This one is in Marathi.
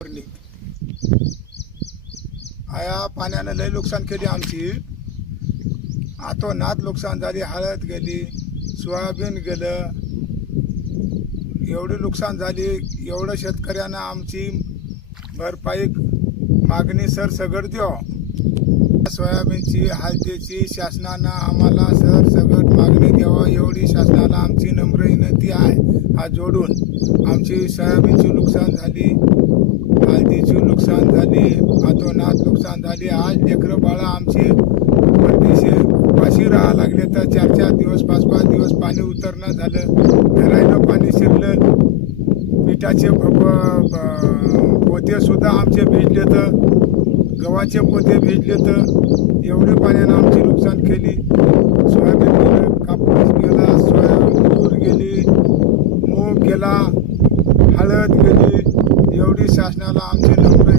भरली आया पाण्यानं लय नुकसान केली आमची. नात नुकसान झाली हळद गेली सोयाबीन गेलं. एवढी नुकसान झाली एवढं शेतकऱ्यांना आमची भरपाई मागणी सर सगळ द्यो सोयाबीनची हळदीची शासनानं आम्हाला सर सगळ मागणी द्यावा एवढी शासनाला आमची नम्र विनंती आहे हा जोडून आमची सोयाबीनची नुकसान झाली हळदीची नुकसान झाली नात नुकसान झाले आज लेकरं बाळं आमचे परदेशी उपाशी राहा लागले तर चार चार दिवस पाच पाच दिवस पाणी उतरणं झालं. घरायला पाणी शिरलं. पिठाचे पोतेसुद्धा आमचे भिजले तर गव्हाचे पोते भिजले तर एवढे पाण्यानं आमची नुकसान केली. सोयाबीन गेलं कापूस गेला सोयाबीन तूर गेली मूग गेला हळद गेली. एवढी शासनाला आमचे नम्र